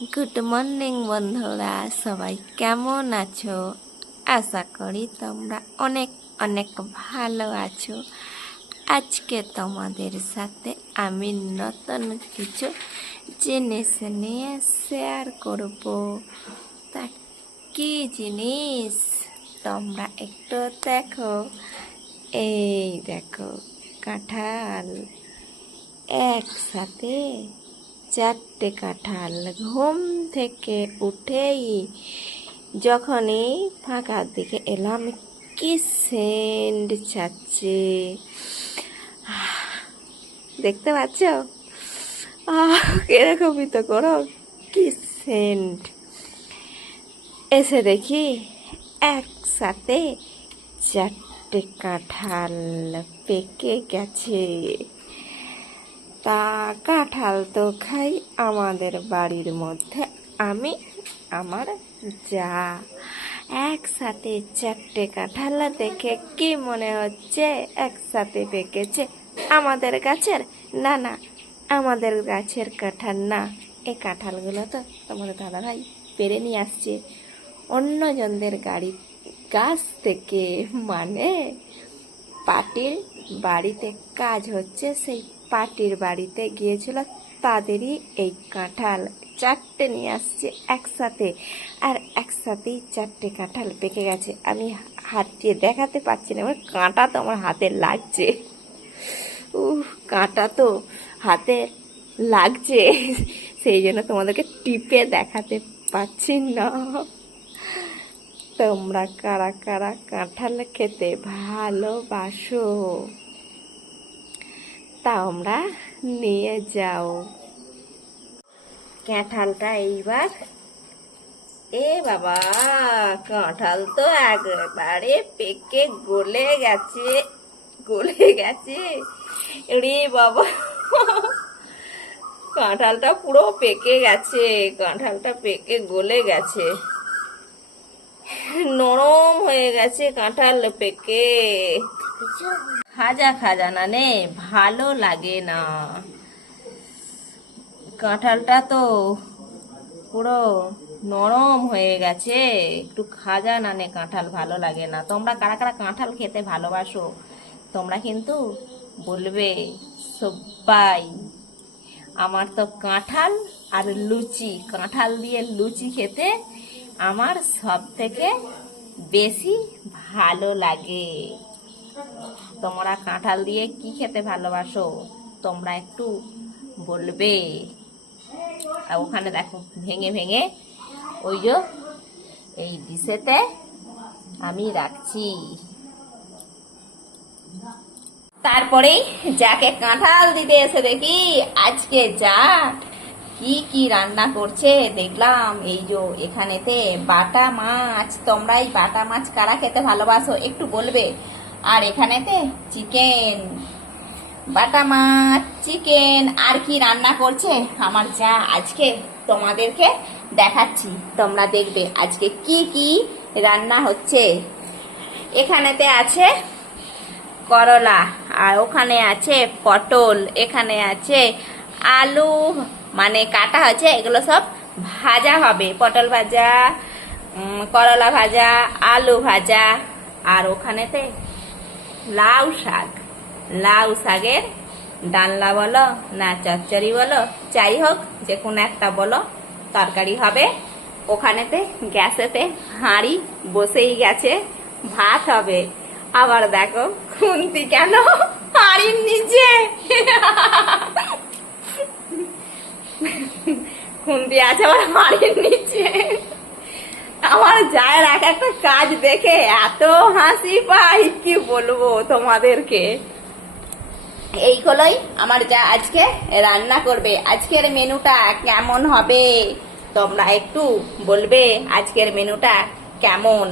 Good morning বন্ধুরা, সবাই কেমন আছো? আশা করি তোমরা অনেক অনেক ভালো আছো। আজকে তোমাদের সাথে আমি নতুন কিছু জিনিস নিয়ে শেয়ার করব। তা কি জিনিস তোমরা একটু দেখো। এই দেখো, কাঁঠাল, একসাথে 4টে কাঁঠাল। ঘুম থেকে উঠেই যখনই ফাঁকার দিকে এলাম, কি সেন্ট ছাড়ছে, দেখতে পাচ্ছ? এরকমই তো করো, কি সেন্ট। এসে দেখি একসাথে 4টে কাঁঠাল পেকে গেছে। তা কাঁঠাল তো খাই আমাদের বাড়ির মধ্যে আমি, আমার যা। একসাথে 4টে কাঁঠাল দেখে কি মনে হচ্ছে একসাথে পেকেছে আমাদের গাছের? না না, আমাদের গাছের কাঁঠাল না। এই কাঁঠালগুলো তো তোমাদের দাদাভাই পেরে নিয়ে আসছে অন্যজনদের গাছ থেকে, মানে পাটির বাড়িতে কাজ হচ্ছে, সেই পাটির বাড়িতে গিয়েছিল, তাদেরই এই কাঁঠাল 4টে নিয়ে আসছে একসাথে। আর একসাথেই 4টে কাঁঠাল পেকে গেছে। আমি হাত দিয়ে দেখাতে পারছি না, আমার কাঁটা তো আমার হাতে লাগছে। কাঁটা তো হাতে লাগছে, সেই জন্য তোমাদেরকে টিপে দেখাতে পারছি না। তোমরা কারা কারা কাঁঠাল খেতে ভালোবাসো তোমরা নিয়ে যাও কাঁঠালটা এইবার। এ বাবা, কাঁঠাল তো একেবারে পেকে গলে গেছে রে বাবা। কাঁঠালটা পুরো পেকে গেছে, কাঁঠালটা পেকে গলে গেছে, নরম হয়ে গেছে কাঁঠাল পেকে। খাজা না নে, ভালো লাগে না। কাঁঠালটা তো পুরো নরম হয়ে গেছে, একটু খাজা না নে, কাঁঠাল ভালো লাগে না। তোমরা কারা কারা কাঁঠাল খেতে ভালোবাসো তোমরা কিন্তু বলবে সবাই। আমার তো কাঁঠাল আর লুচি, কাঁঠাল দিয়ে লুচি খেতে আমার সব থেকে বেশি ভালো লাগে। তোমরা কাঁঠাল দিয়ে কি খেতে ভালোবাসো তোমরা একটু বলবে। আর ওখানে দেখো ভেঙে ভেঙে ওই যে এই ডিশেতে আমি রাখছি। তারপরে যাকে কাঁঠাল দিতে এসে দেখি আজকে যা কি কি রান্না করছে দেখলাম। এই যে এখানেতে বাটা মাছ, তোমরা এই বাটা মাছ কারা খেতে ভালোবাসো একটু বলবে। আর এখানেতে চিকেন, বাটা মাছ, চিকেন, আর কি রান্না করছে আমার যা আজকে তোমাদেরকে দেখাচ্ছি, তোমরা দেখবে আজকে কি কি রান্না হচ্ছে। এখানেতে আছে করলা, আর ওখানে আছে পটল, এখানে আছে আলু, মানে কাটা আছে, এগুলো সব ভাজা হবে। পটল ভাজা, করলা ভাজা, আলু ভাজা। আর ওখানেতে লাউ শাক, লাউ শাকের ডালনা বলো না চচ্চড়ি বলো, যাই হোক যে কোনো একটা বলো, তরকারি হবে। ওখানেতে গ্যাসেতে হাঁড়ি বসেই গেছে, ভাত হবে। আবার দেখো খুন্তি কেন হাঁড়ির নিচে, খুন্তি আছে আবার হাঁড়ির নিচে। আমার জায়ের এক একটা কাজ দেখে এত হাসি পাই, কি বলবো তোমাদেরকে। এইগুলোই আমার যা আজকে রান্না করবে। আজকের মেনুটা কেমন হবে তোমরা একটু বলবে, আজকের মেনুটা কেমন।